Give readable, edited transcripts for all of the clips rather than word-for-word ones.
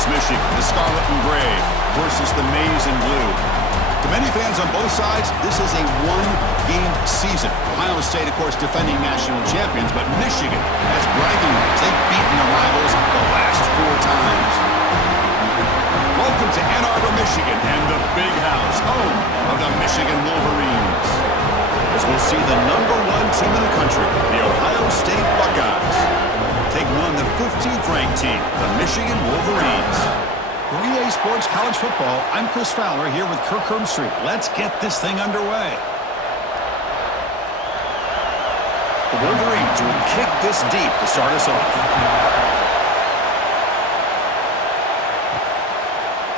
is Michigan, the scarlet and gray, versus the maize and blue. To many fans on both sides, this is a one-game season. Ohio State, of course, defending national champions, but Michigan has bragging rights. They've beaten their rivals the last 4 times. Welcome to Ann Arbor, Michigan, and the Big House, home of the Michigan Wolverines. As we'll see the #1 team in the country, the Ohio State Buckeyes, taking on the 15th ranked team, the Michigan Wolverines. For EA Sports College Football, I'm Chris Fowler here with Kirk Herbstreit. Let's get this thing underway. The Wolverines will kick this deep to start us off.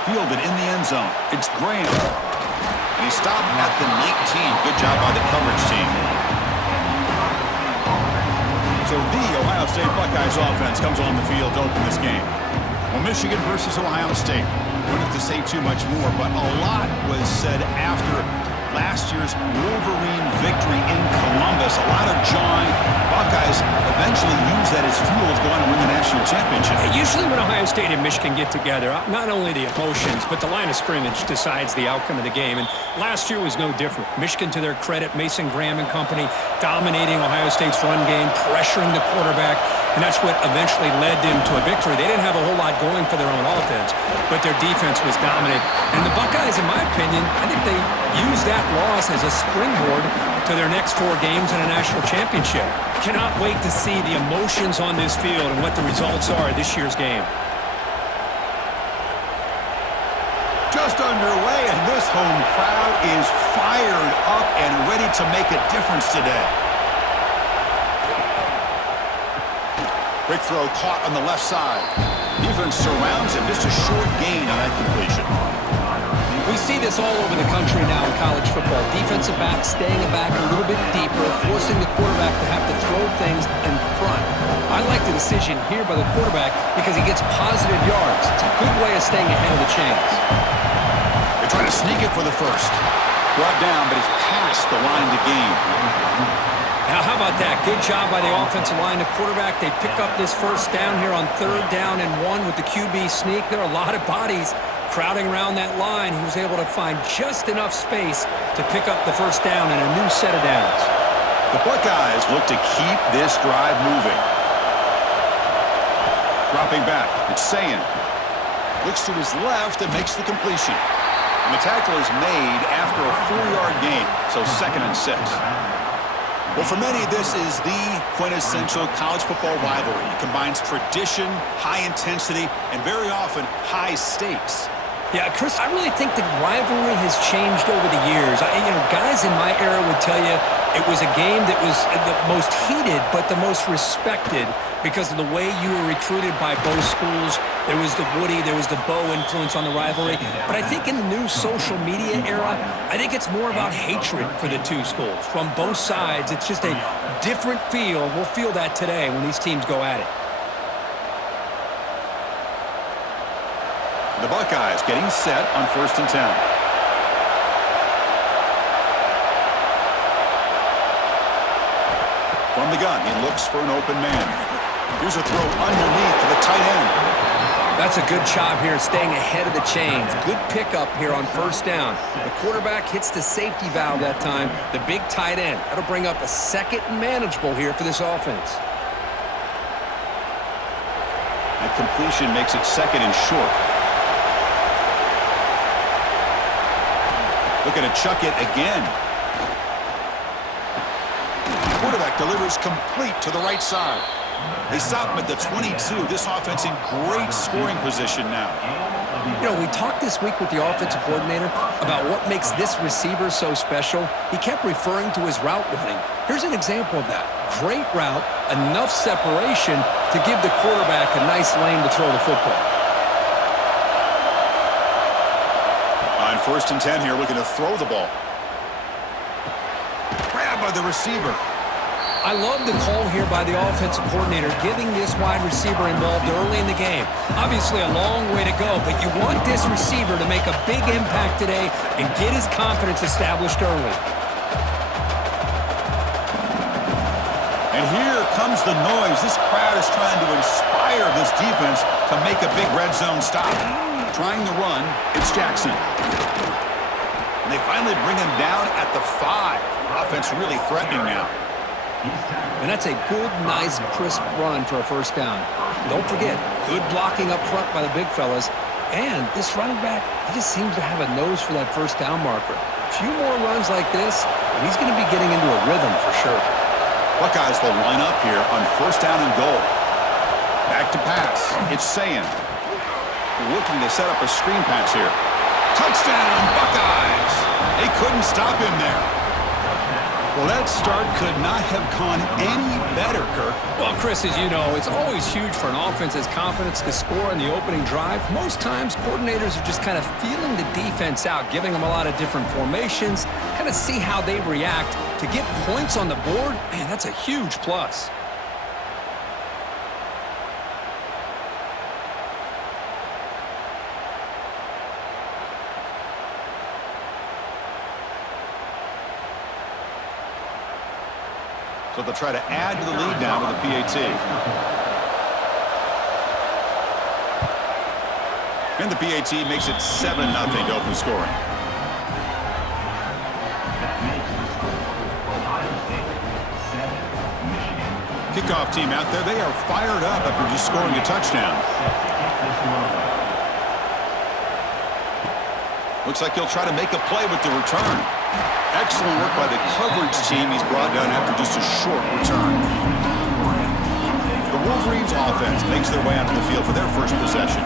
Fielded in the end zone. It's Graham. And he stopped at the 19. Good job by the coverage team. So the Ohio State Buckeyes offense comes on the field to open this game. Well, Michigan versus Ohio State. Don't have to say too much more, but a lot was said after last year's Wolverine victory in Columbus. A lot of joy. Buckeyes eventually use that as fuel to go on and win the national championship. Usually when Ohio State and Michigan get together, not only the emotions, but the line of scrimmage decides the outcome of the game. And last year was no different. Michigan, to their credit, Mason Graham and company, dominating Ohio State's run game, pressuring the quarterback, and that's what eventually led them to a victory. They didn't have a whole lot going for their own offense, but their defense was dominant. And the Buckeyes, in my opinion, I think they used that loss as a springboard to their next 4 games in a national championship. Cannot wait to see the emotions on this field and what the results are of this year's game. Just underway, and this home crowd is fired up and ready to make a difference today. Quick throw caught on the left side. Defense surrounds him. Just a short gain on that completion. We see this all over the country now in college football. Defensive backs staying back a little bit deeper, forcing the quarterback to have to throw things in front. I like the decision here by the quarterback because he gets positive yards. It's a good way of staying ahead of the chains. They're trying to sneak it for the first. Brought down, but it's past the line to gain. Now, how about that? Good job by the offensive line. The quarterback, they pick up this first down here on 3rd down and 1 with the QB sneak. There are a lot of bodies crowding around that line. He was able to find just enough space to pick up the first down and a new set of downs. The Buckeyes look to keep this drive moving. Dropping back, it's Sayin. Looks to his left and makes the completion. And the tackle is made after a 4-yard gain, so 2nd and 6. Well, for many, this is the quintessential college football rivalry. It combines tradition, high intensity, and very often high stakes. Yeah, Chris, I really think the rivalry has changed over the years. Guys in my era would tell you it was a game that was the most heated but the most respected because of the way you were recruited by both schools. There was the Woody, there was the Bo influence on the rivalry. But I think in the new social media era, I think it's more about hatred for the two schools. From both sides, it's just a different feel. We'll feel that today when these teams go at it. The Buckeyes getting set on 1st and 10. From the gun, he looks for an open man. Here's a throw underneath to the tight end. That's a good job here, staying ahead of the chains. Good pickup here on 1st down. The quarterback hits the safety valve that time. The big tight end. That'll bring up a 2nd and manageable here for this offense. That completion makes it 2nd and short. Looking to chuck it again. Quarterback delivers complete to the right side. They stop him at the 22. This offense in great scoring position now. We talked this week with the offensive coordinator about what makes this receiver so special. He kept referring to his route running. Here's an example of that. Great route, enough separation to give the quarterback a nice lane to throw the football. On 1st and 10 here, looking to throw the ball. Grab by the receiver. I love the call here by the offensive coordinator, getting this wide receiver involved early in the game. Obviously a long way to go, but you want this receiver to make a big impact today and get his confidence established early. And here comes the noise. This crowd is trying to inspire fire of this defense to make a big red zone stop. Trying the run, it's Jackson. And they finally bring him down at the 5. Offense really threatening now. And that's a good, nice, crisp run for a first down. Don't forget, good blocking up front by the big fellas. And this running back, he just seems to have a nose for that first down marker. A few more runs like this, and he's going to be getting into a rhythm for sure. Buckeyes will line up here on first down and goal. Back to pass. It's Sayin. Looking to set up a screen pass here. Touchdown, Buckeyes! They couldn't stop him there. Well, that start could not have gone any better, Kirk. Well, Chris, as you know, it's always huge for an offense's confidence to score in the opening drive. Most times, coordinators are just kind of feeling the defense out, giving them a lot of different formations, kind of see how they react. To get points on the board, man, that's a huge plus. So they'll try to add to the lead now with the PAT. And the PAT makes it 7-0 to open scoring. Kickoff team out there, they are fired up after just scoring a touchdown. Looks like he'll try to make a play with the return. Excellent work by the coverage team he's brought down after just a short return. The Wolverines offense makes their way out of the field for their first possession.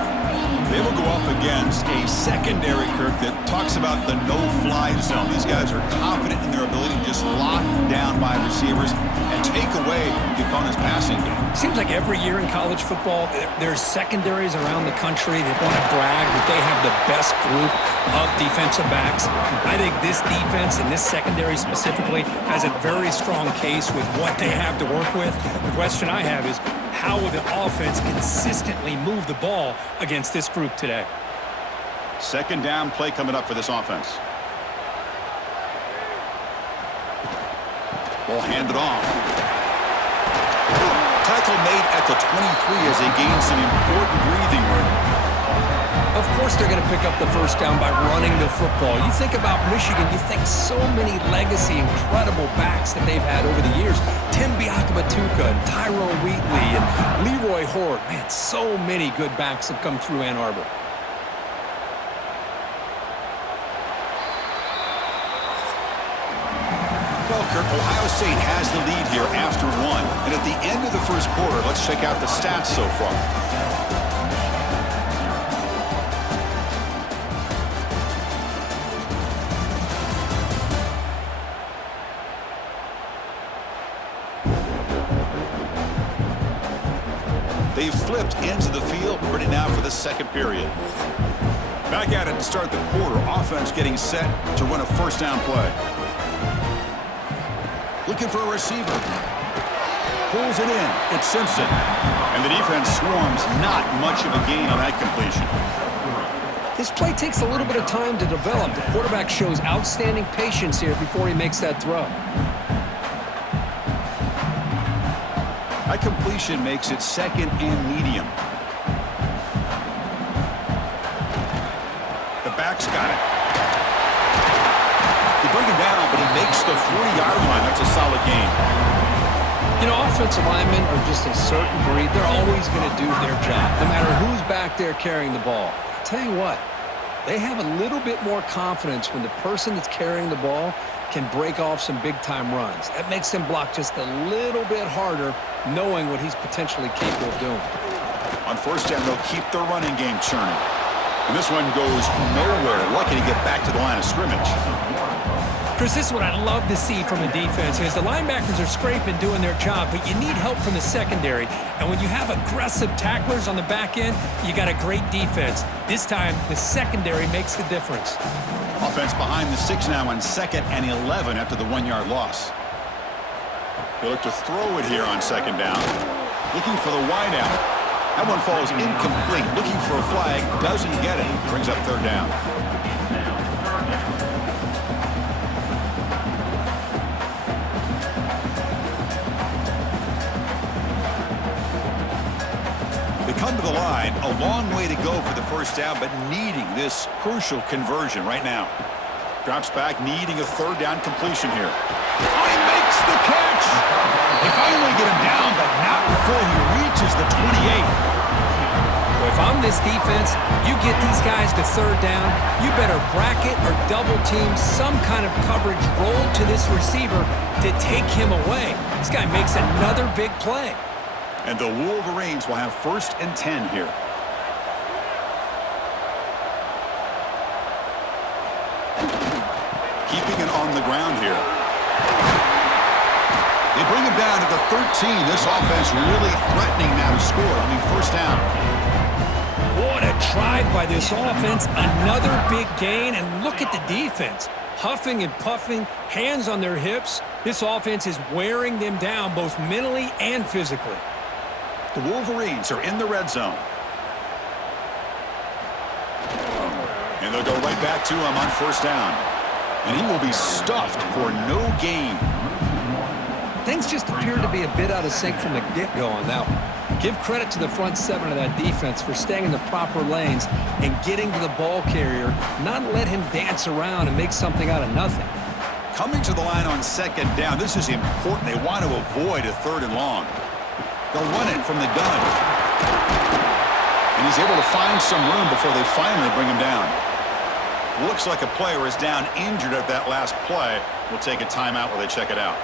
They will go up against a secondary, Kirk, that talks about the no-fly zone. These guys are confident in their ability to just lock down by receivers and take away the opponent's passing game. Seems like every year in college football, there's secondaries around the country that want to brag that they have the best group of defensive backs. I think this defense and this secondary specifically has a very strong case with what they have to work with. The question I have is, how will the offense consistently move the ball against this group today? Second down play coming up for this offense. Ball handed off. Tackle made at the 23 as they gain some important breathing room. Of course they're going to pick up the first down by running the football. You think about Michigan, you think so many legacy, incredible backs that they've had over the years. Tim Biakabatuka and Tyrone Wheatley and Leroy Horde. Man, so many good backs have come through Ann Arbor. Well, Kirk, Ohio State has the lead here after one. And at the end of the first quarter, let's check out the stats so far. They've flipped into the field, ready now for the second period. Back at it to start the quarter. Offense getting set to run a first down play. Looking for a receiver. Pulls it in. It's Simpson. And the defense swarms. Not much of a gain on that completion. This play takes a little bit of time to develop. The quarterback shows outstanding patience here before he makes that throw. That completion makes it second and medium. The back's got it. They bring him down, but he makes the 40-yard line. That's a solid gain. You know, offensive linemen are just a certain breed. They're always going to do their job, no matter who's back there carrying the ball. I'll tell you what, they have a little bit more confidence when the person that's carrying the ball can break off some big-time runs. That makes them block just a little bit harder, knowing what he's potentially capable of doing. On first down, they'll keep their running game churning. And this one goes nowhere. Lucky to get back to the line of scrimmage. Chris, this is what I love to see from a defense is the linebackers are scraping, doing their job, but you need help from the secondary. And when you have aggressive tacklers on the back end, you got a great defense. This time, the secondary makes the difference. Offense behind the 6 now on 2nd and 11 after the 1-yard loss. They look to throw it here on 2nd down. Looking for the wideout. That one falls incomplete. Looking for a flag. Doesn't get it. Brings up 3rd down. the line. A long way to go for the first down, but needing this crucial conversion right now. Drops back, needing a third down completion here. Oh, he makes the catch! They finally get him down, but not before he reaches the 28. If I'm this defense, you get these guys to third down, you better bracket or double team some kind of coverage roll to this receiver to take him away. This guy makes another big play. And the Wolverines will have 1st and 10 here. Keeping it on the ground here. They bring him down to the 13. This offense really threatening now to score. I mean, 1st down. What a drive by this offense. Another big gain, and look at the defense. Huffing and puffing, hands on their hips. This offense is wearing them down both mentally and physically. The Wolverines are in the red zone. And they'll go right back to him on 1st down. And he will be stuffed for no gain. Things just appear to be a bit out of sync from the get-go on that one. Give credit to the front 7 of that defense for staying in the proper lanes and getting to the ball carrier, not let him dance around and make something out of nothing. Coming to the line on 2nd down, this is important. They want to avoid a 3rd and long. They'll run it from the gun. And he's able to find some room before they finally bring him down. Looks like a player is down injured at that last play. We'll take a timeout while they check it out.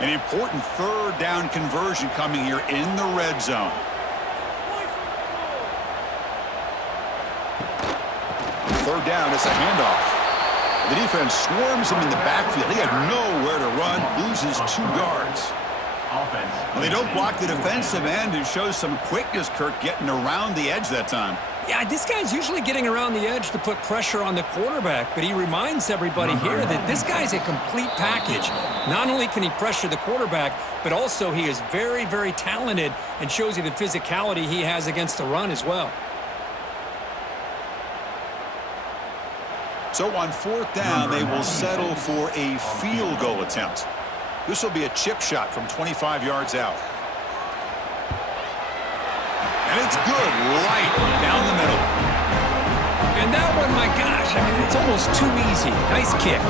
An important 3rd down conversion coming here in the red zone. Third down, it's a handoff. The defense swarms him in the backfield. He had nowhere to run, loses 2 yards. Well, they don't block the defensive end and shows some quickness, Kirk, getting around the edge that time. Yeah, this guy's usually getting around the edge to put pressure on the quarterback, but he reminds everybody here that this guy's a complete package. Not only can he pressure the quarterback, but also he is very, very talented and shows you the physicality he has against the run as well. So on 4th down, they will settle for a field goal attempt. This will be a chip shot from 25 yards out. And it's good right down the middle. And that one, my gosh, I mean, it's almost too easy. Nice kick.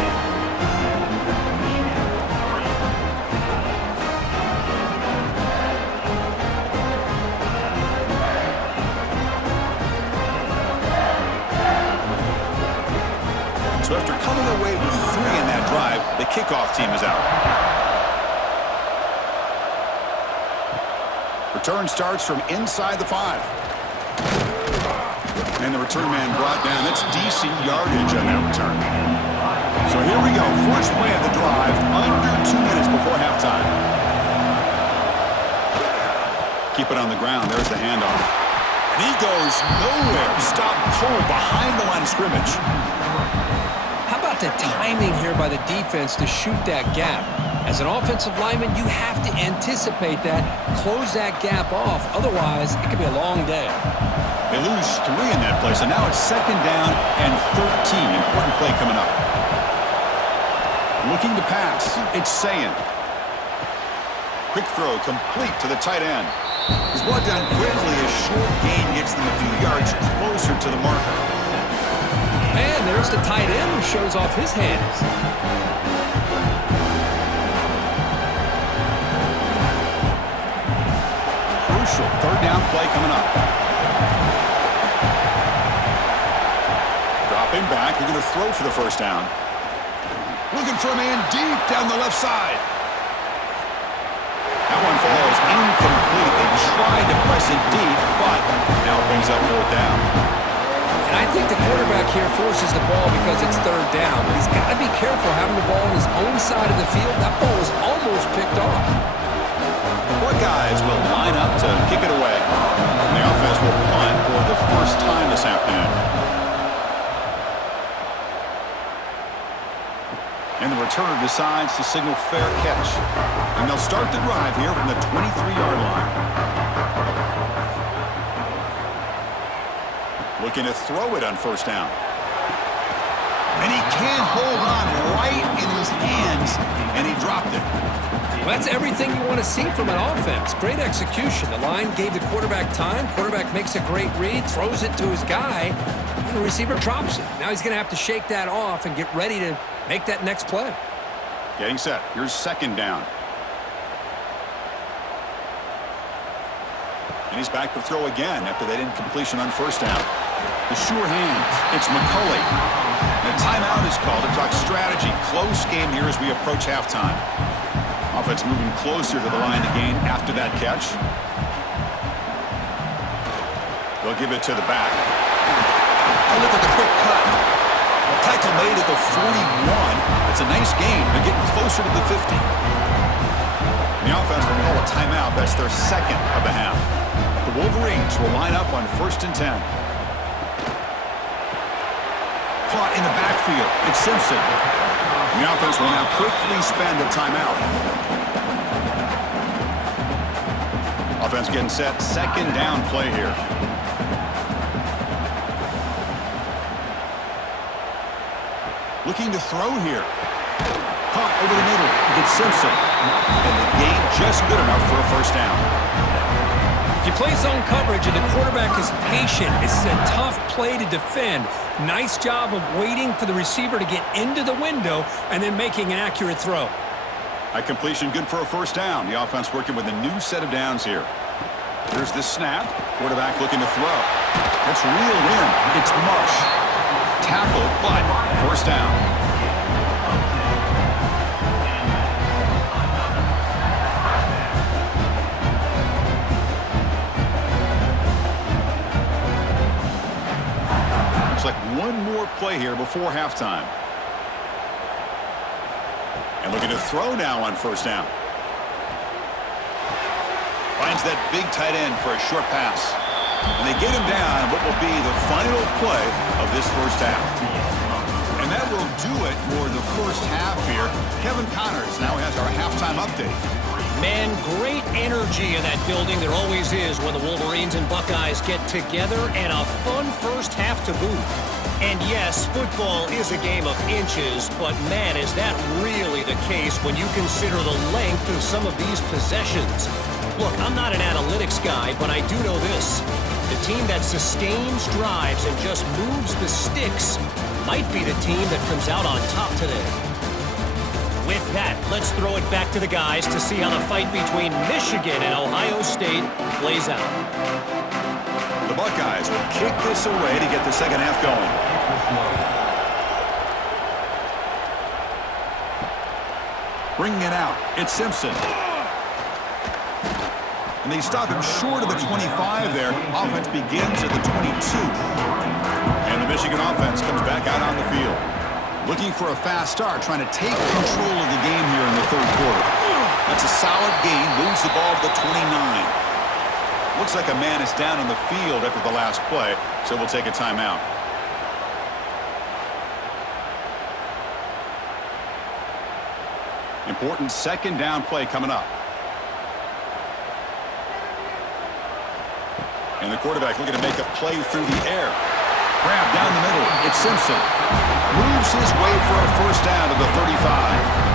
So after coming away with 3 in that drive, the kickoff team is out. Return starts from inside the 5. And the return man brought down. That's decent yardage on that return. So here we go. First play of the drive, under 2 minutes before halftime. Keep it on the ground. There's the handoff. And he goes nowhere. Stop cold behind the line of scrimmage. How about the timing here by the defense to shoot that gap? As an offensive lineman, you have to anticipate that, close that gap off. Otherwise, it could be a long day. They lose 3 in that play, so now it's 2nd down and 13. Important play coming up. Looking to pass. It's Sayin. Quick throw, complete to the tight end. He's brought down quickly. A short gain gets them a few yards closer to the marker. And there's the tight end who shows off his hands. Crucial 3rd down play coming up. Dropping back. They're going to throw for the 1st down. Looking for a man deep down the left side. That one falls incomplete. They tried to press it deep, but now it brings up 4th down. And I think the quarterback here forces the ball because it's 3rd down. But he's got to be careful having the ball on his own side of the field. That ball was almost picked off. The Buckeyes will line up to kick it away. And the offense will punt for the first time this afternoon. And the returner decides to signal fair catch. And they'll start the drive here from the 23-yard line. Looking to throw it on 1st down. And he can't hold on right in his hands, and he dropped it. Well, that's everything you want to see from an offense. Great execution. The line gave the quarterback time. Quarterback makes a great read, throws it to his guy, and the receiver drops it. Now he's going to have to shake that off and get ready to make that next play. Getting set. Here's second down. And he's back to throw again after that incompletion on first down. The sure hands. It's McCulley. And a timeout is called to talk strategy. Close game here as we approach halftime. Offense moving closer to the line to gain after that catch. They'll give it to the back. Oh, look at the quick cut. Tackle made at the 41. It's a nice gain. They're getting closer to the 50. The offense will call a timeout. That's their second of the half. The Wolverines will line up on 1st and 10. Caught in the backfield. It's Simpson. The offense will now quickly spend a timeout. Offense getting set. Second down play here. Looking to throw here. Caught over the middle. It's Simpson. And the gain just good enough for a first down. If you play zone coverage and the quarterback is patient, it's a tough play to defend. Nice job of waiting for the receiver to get into the window and then making an accurate throw. A completion good for a first down. The offense working with a new set of downs here. There's the snap. Quarterback looking to throw. That's reeled in. It's Marsh. Tackle, but first down. Looks like one more play here before halftime. And looking to throw now on first down. Finds that big tight end for a short pass. And they get him down what will be the final play of this first half. And that will do it for the first half here. Kevin Connors now has our halftime update. Man, great energy in that building. There always is when the Wolverines and Buckeyes get together, and a fun first half to boot. And yes, football is a game of inches, but man, is that really the case when you consider the length of some of these possessions. Look, I'm not an analytics guy, but I do know this. The team that sustains drives and just moves the sticks might be the team that comes out on top today. With that, let's throw it back to the guys to see how the fight between Michigan and Ohio State plays out. The Buckeyes will kick this away to get the second half going. Bringing it out, it's Simpson. And they stop him short of the 25 there. Offense begins at the 22. And the Michigan offense comes back out on the field. Looking for a fast start, trying to take control of the game here in the third quarter. That's a solid gain, moves the ball to the 29. Looks like a man is down on the field after the last play, so we'll take a timeout. Important second down play coming up. And the quarterback looking to make a play through the air. Grab down the middle. It's Simpson. Moves his way for a first down to the 35.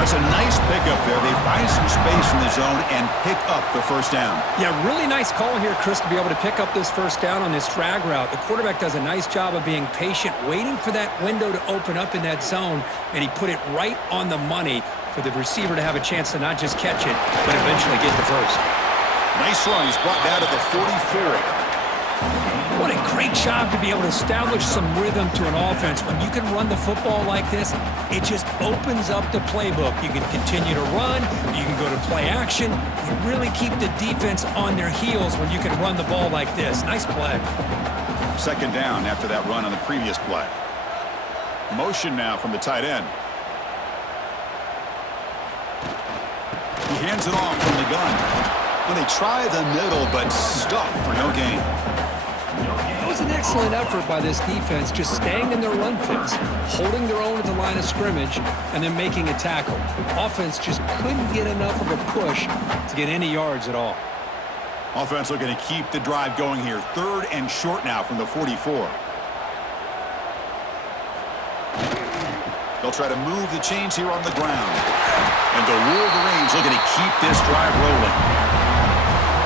That's a nice pickup there. They find some space in the zone and pick up the first down. Yeah, really nice call here, Chris, to be able to pick up this first down on this drag route. The quarterback does a nice job of being patient, waiting for that window to open up in that zone, and he put it right on the money for the receiver to have a chance to not just catch it, but eventually get the first. Nice run. He's brought down to the 44. What a great job to be able to establish some rhythm to an offense. When you can run the football like this, it just opens up the playbook. You can continue to run. You can go to play action. You really keep the defense on their heels when you can run the ball like this. Nice play. Second down after that run on the previous play. Motion now from the tight end. He hands it off from the gun. Well, they try the middle, but stuck for no gain. That was an excellent effort by this defense, just staying in their run fits, holding their own at the line of scrimmage, and then making a tackle. Offense just couldn't get enough of a push to get any yards at all. Offense looking to keep the drive going here. Third and short now from the 44. They'll try to move the chains here on the ground. And the Wolverines looking to keep this drive rolling.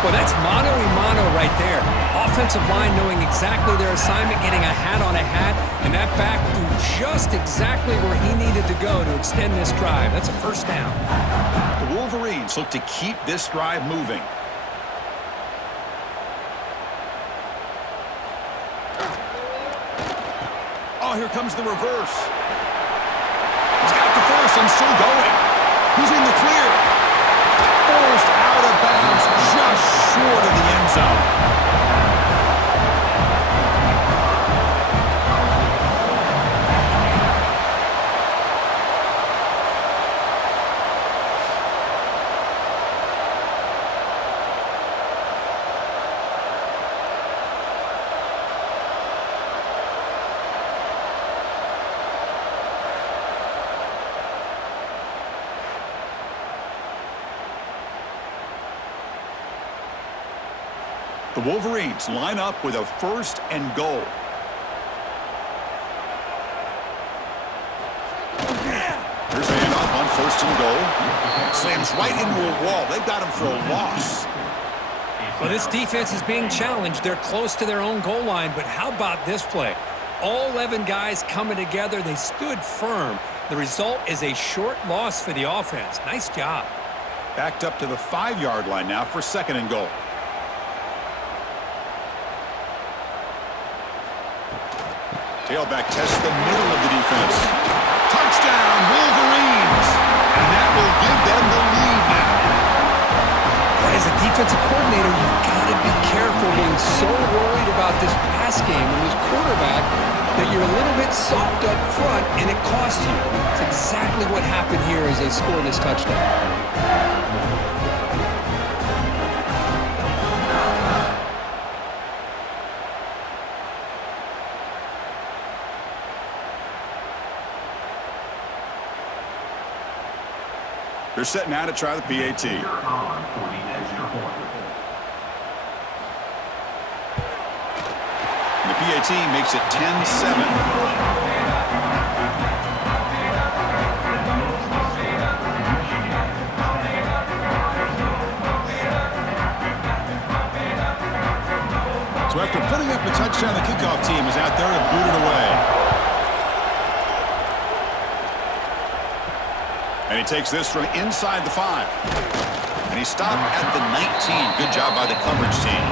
Well, that's mano-a-mano right there. Offensive line knowing exactly their assignment, getting a hat on a hat, and that back threw just exactly where he needed to go to extend this drive. That's a first down. The Wolverines look to keep this drive moving. Oh, here comes the reverse. He's got the first and still going. He's in the clear. Forced out of bounds, just short of the end zone. The Wolverines line up with a first and goal. Here's a handoff on first and goal. Slams right into a wall. They've got him for a loss. Well, this defense is being challenged. They're close to their own goal line, but how about this play? All 11 guys coming together. They stood firm. The result is a short loss for the offense. Nice job. Backed up to the 5-yard line now for second and goal. Tailback tests the middle of the defense. Touchdown, Wolverines! And that will give them the lead now. As a defensive coordinator, you've got to be careful being so worried about this pass game and this quarterback that you're a little bit soft up front and it costs you. It's exactly what happened here as they scored this touchdown. They're set now to try the PAT. And the PAT makes it 10-7. So after putting up a touchdown, the kickoff team is out there to boot it away. And he takes this from inside the 5. And he stopped at the 19. Good job by the coverage team.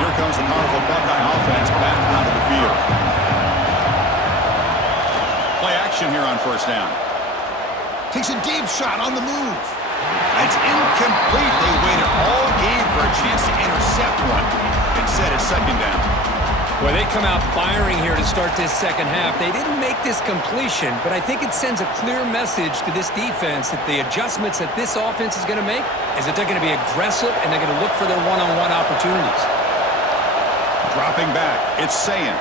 Here comes the powerful Buckeye offense back onto the field. Play action here on first down. Takes a deep shot on the move. It's incomplete. They waited all game for a chance to intercept one. Instead, it's second down. Well, they come out firing here to start this second half. They didn't make this completion, but I think it sends a clear message to this defense that the adjustments that this offense is going to make is that they're going to be aggressive and they're going to look for their one-on-one opportunities. Dropping back, it's Sayin.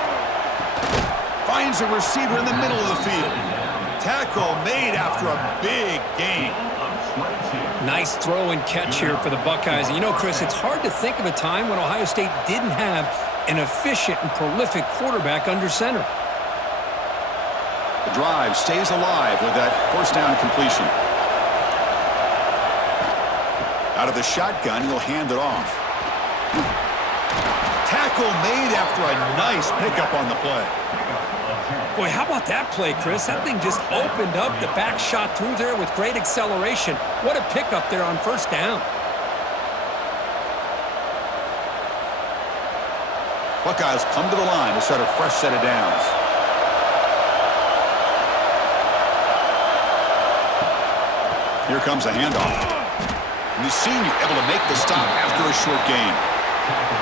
Finds a receiver in the middle of the field. Tackle made after a big gain. Nice throw and catch here for the Buckeyes. And you know, Chris, it's hard to think of a time when Ohio State didn't have an efficient and prolific quarterback under center. The drive stays alive with that first down completion. Out of the shotgun, he'll hand it off. Tackle made after a nice pickup on the play. Boy, how about that play, Chris? That thing just opened up. The back shot through there with great acceleration. What a pickup there on first down. Buckeyes come to the line to start a fresh set of downs. Here comes a handoff. And the senior able to make the stop after a short gain.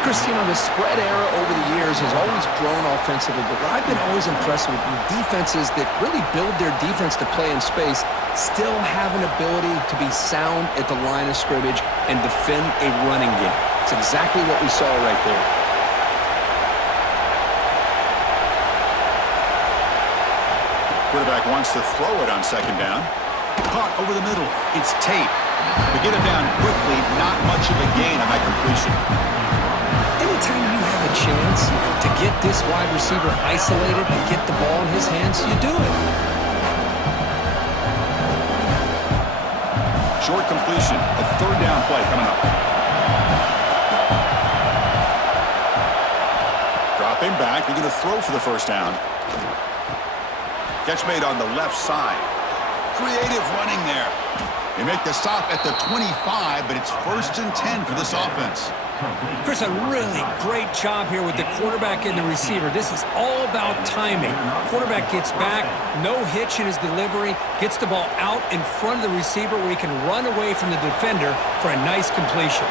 Chris, you know, the spread era over the years has always grown offensively, but what I've been always impressed with defenses that really build their defense to play in space still have an ability to be sound at the line of scrimmage and defend a running game. It's exactly what we saw right there. Quarterback wants to throw it on second down. Caught over the middle. It's Tate. To get him down quickly, not much of a gain on that completion. Anytime you have a chance to get this wide receiver isolated and get the ball in his hands, you do it. short completion. A third down play coming up. Dropping back. They're going to throw for the first down. Catch made on the left side. Creative running there. They make the stop at the 25, but it's 1st and 10 for this offense. Chris, a really great job here with the quarterback and the receiver. This is all about timing. Quarterback gets back, no hitch in his delivery, gets the ball out in front of the receiver where he can run away from the defender for a nice completion.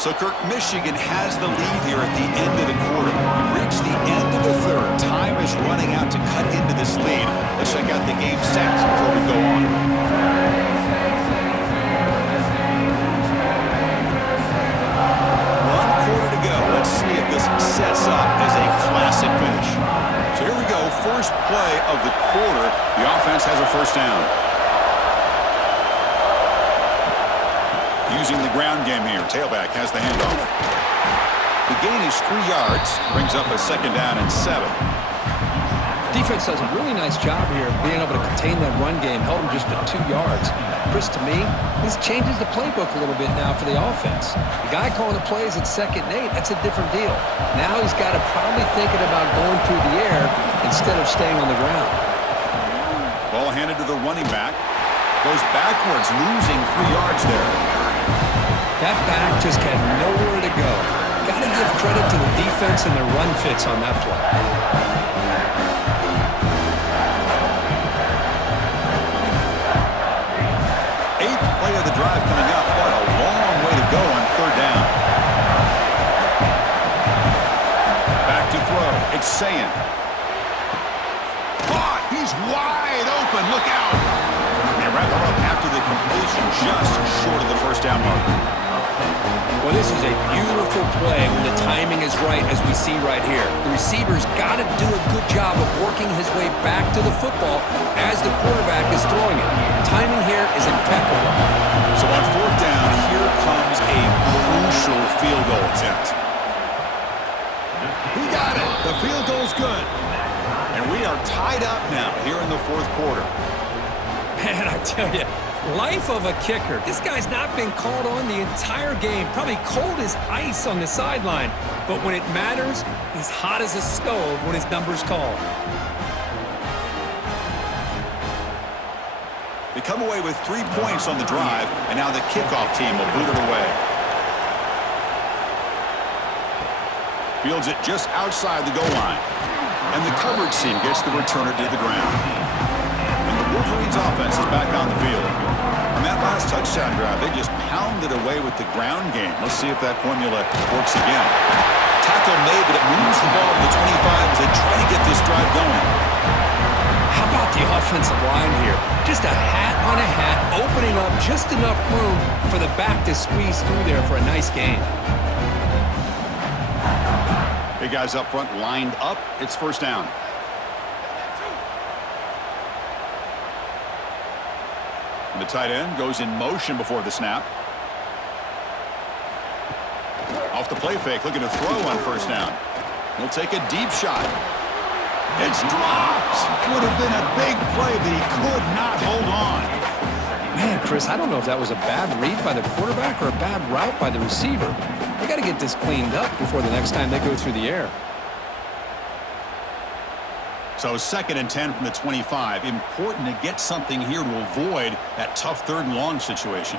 So, Kirk, Michigan has the lead here at the end of the quarter. We've reached the end of the third. Time is running out to cut into this lead. Let's check out the game stats before we go on. 1 quarter to go. Let's see if this sets up as a classic finish. So here we go. First play of the quarter. The offense has a first down. Using the ground game here. Tailback has the handoff. The gain is 3 yards. Brings up a 2nd down and 7. Defense does a really nice job here being able to contain that run game, held him just at 2 yards. Chris, to me, this changes the playbook a little bit now for the offense. The guy calling the plays at 2nd and 8, that's a different deal. Now he's got to probably thinking about going through the air instead of staying on the ground. Ball handed to the running back. Goes backwards, losing 3 yards there. That back just had nowhere to go. Got to give credit to the defense and their run fits on that play. 8th play of the drive coming up. What a long way to go on 3rd down. Back to throw. It's Sayin. Caught. He's wide open. Look out. They wrap him up after the completion, just short of the first down marker. Well, this is a beautiful play when the timing is right, as we see right here. The receiver's got to do a good job of working his way back to the football as the quarterback is throwing it. Timing here is impeccable. So on 4th down, here comes a crucial field goal attempt. He got it. The field goal's good. And we are tied up now here in the 4th quarter. Man, I tell you, life of a kicker. This guy's not been called on the entire game. Probably cold as ice on the sideline. But when it matters, he's hot as a stove when his number's called. They come away with 3 points on the drive, and now the kickoff team will boot it away. Fields it just outside the goal line. And the coverage team gets the returner to the ground. Wolverines offense is back on the field. On that last touchdown drive, they just pounded away with the ground game. Let's see if that formula works again. Tackle made, but it moves the ball to the 25 as they try to get this drive going. How about the offensive line here? Just a hat on a hat, opening up just enough room for the back to squeeze through there for a nice gain. Big guys up front lined up. It's first down. The tight end goes in motion before the snap. Off the play fake, looking to throw on first down. He'll take a deep shot. It's dropped. Would have been a big play, but he could not hold on. Man, Chris, I don't know if that was a bad read by the quarterback or a bad route by the receiver. They got to get this cleaned up before the next time they go through the air. So 2nd and 10 from the 25. Important to get something here to avoid that tough 3rd and long situation.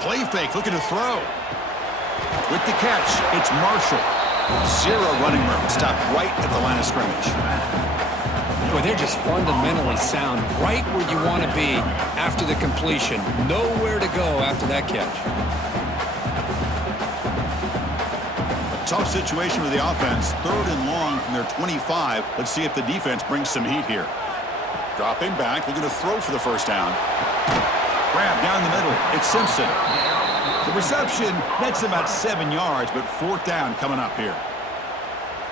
Play fake, looking to throw. With the catch, it's Marshall. 0 running room. Stopped right at the line of scrimmage. Boy, they're just fundamentally sound, right where you want to be after the completion. Nowhere to go after that catch. Tough situation for the offense. 3rd and long from their 25. Let's see if the defense brings some heat here. Dropping back. Looking to throw for the first down. Grab down the middle. It's Simpson. The reception, that's about 7 yards, but 4th down coming up here.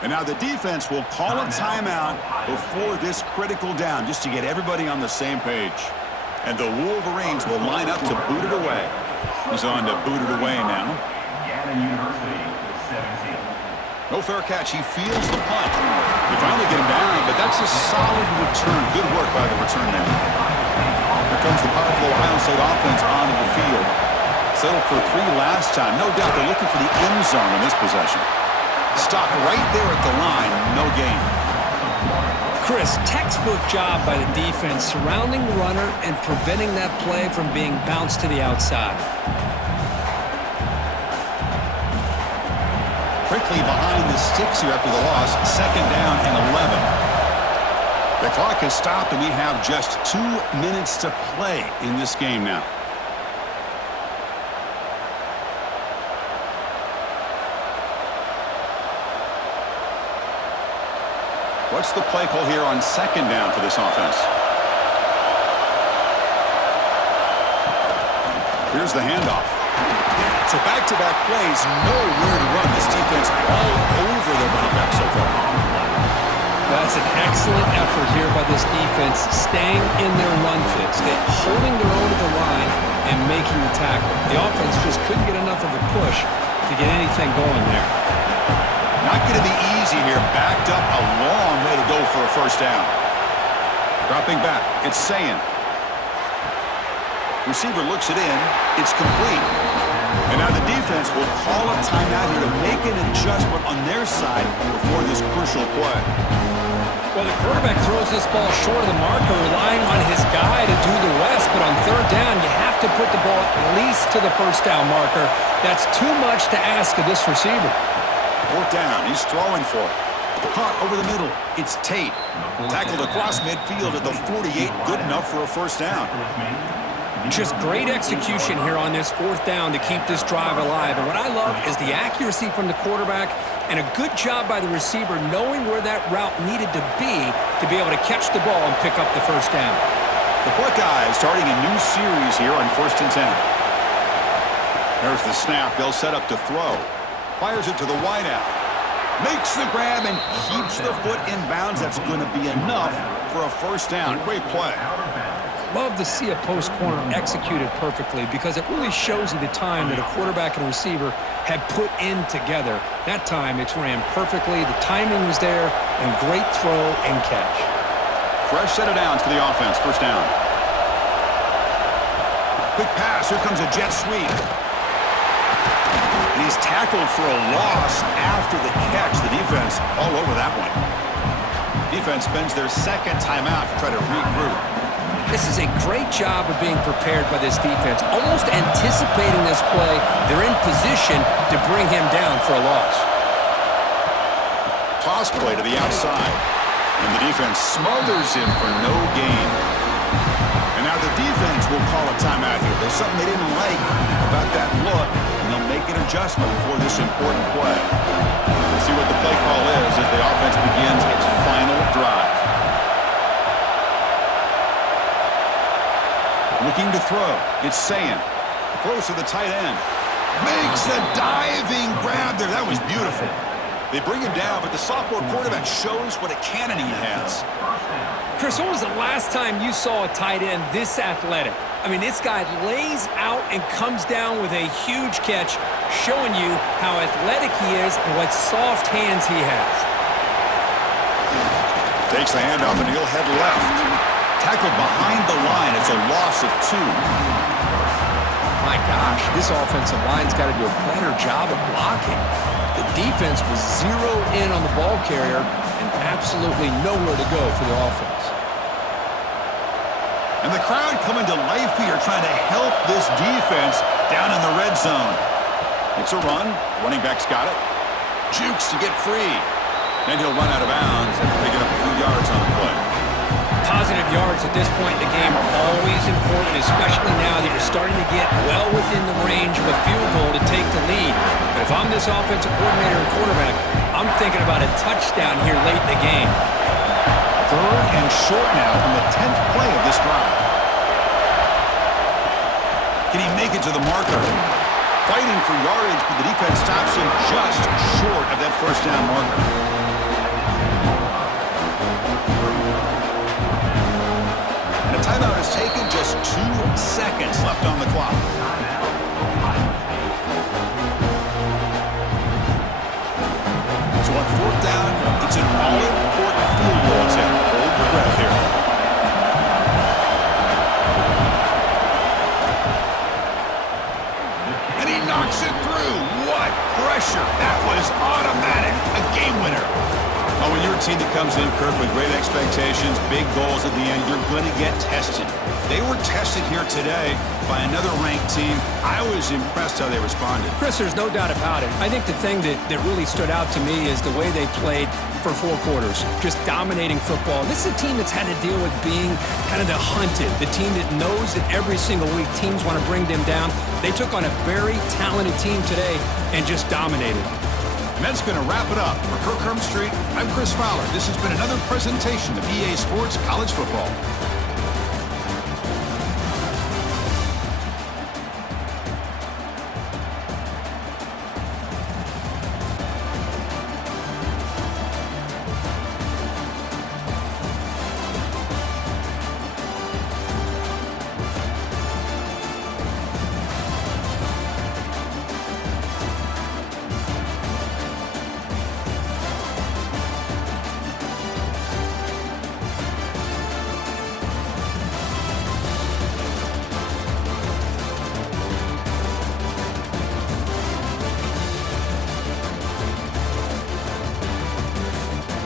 And now the defense will call a timeout before this critical down, just to get everybody on the same page. And the Wolverines will line up to boot it away. He's on to boot it away now. No fair catch. He fields the punt. They finally get him down, but that's a solid return. Good work by the return man. Here comes the powerful Ohio State offense onto the field. Settled for 3 last time. No doubt they're looking for the end zone in this possession. Stopped right there at the line. No gain. Chris, textbook job by the defense surrounding the runner and preventing that play from being bounced to the outside. Quickly behind the sticks here after the loss. 2nd down and 11. The clock has stopped, and we have just 2 minutes to play in this game now. What's the play call here on 2nd down for this offense? Here's the handoff. So back-to-back plays, nowhere to run. This defense all over their running back so far. That's an excellent effort here by this defense, staying in their run fits, holding their own at the line and making the tackle. The offense just couldn't get enough of a push to get anything going there. Not going to be easy here. Backed up a long way to go for a 1st down. Dropping back. It's Sayin. Receiver looks it in. It's complete. And now the defense will call a timeout here to make an adjustment on their side before this crucial play. Well, the quarterback throws this ball short of the marker, relying on his guy to do the rest. But on 3rd down, you have to put the ball at least to the 1st down marker. That's too much to ask of this receiver. 4th down. He's throwing for it. Caught over the middle. It's Tate. Tackled across midfield at the 48. Good enough for a 1st down. Just great execution here on this 4th down to keep this drive alive. And what I love is the accuracy from the quarterback and a good job by the receiver knowing where that route needed to be able to catch the ball and pick up the 1st down. The Buckeyes starting a new series here on 1st and 10. There's the snap. They'll set up to throw. Fires it to the wideout. Makes the grab and keeps the foot in bounds. That's going to be enough for a 1st down. Great play. Love to see a post corner executed perfectly because it really shows you the time that a quarterback and a receiver had put in together. That time it's ran perfectly. The timing was there, and great throw and catch. Fresh set of downs for the offense. 1st down. Quick pass. Here comes a jet sweep. He's tackled for a loss after the catch. The defense all over that one. Defense spends their 2nd timeout to try to regroup. This is a great job of being prepared by this defense, almost anticipating this play. They're in position to bring him down for a loss. Toss play to the outside. And the defense smothers him for no gain. And now the defense will call a timeout here. There's something they didn't like about that look, and they'll make an adjustment for this important play. We'll see what the play call is as the offense begins its final drive. Looking to throw. It's Sayin. Throws to the tight end. Makes a diving grab there. That was beautiful. They bring him down, but the sophomore quarterback shows what a cannon he has. Chris, when was the last time you saw a tight end this athletic? I mean, this guy lays out and comes down with a huge catch, showing you how athletic he is and what soft hands he has. Takes the handoff, and he'll head left. Tackled behind the line. It's a loss of 2. My gosh, this offensive line's got to do a better job of blocking. The defense was zeroed in on the ball carrier and absolutely nowhere to go for the offense. And the crowd coming to life here trying to help this defense down in the red zone. It's a run. Running back's got it. Jukes to get free. Then he'll run out of bounds after picking up a few yards on the play. Positive yards at this point in the game are always important, especially now that you're starting to get well within the range of a field goal to take the lead. But if I'm this offensive coordinator and quarterback, I'm thinking about a touchdown here late in the game. 3rd and short now on the 10th play of this drive. Can he make it to the marker? Fighting for yardage, but the defense stops him just short of that 1st down marker. And a timeout is taken, just 2 seconds left on the clock. So on 4th down, it's an all-important Field goal attempt. Hold your breath here. And he knocks it through. What pressure. That was automatic. A game winner. Oh, when you're a team that comes in, Kirk, with great expectations, big goals at the end, you're going to get tested. They were tested here today by another ranked team. I was impressed how they responded. Chris, there's no doubt about it. I think the thing that really stood out to me is the way they played for 4 quarters, just dominating football. This is a team that's had to deal with being kind of the hunted, the team that knows that every single week teams want to bring them down. They took on a very talented team today and just dominated. And that's going to wrap it up. For Kirk Herbstreit, I'm Chris Fowler. This has been another presentation of EA Sports College Football.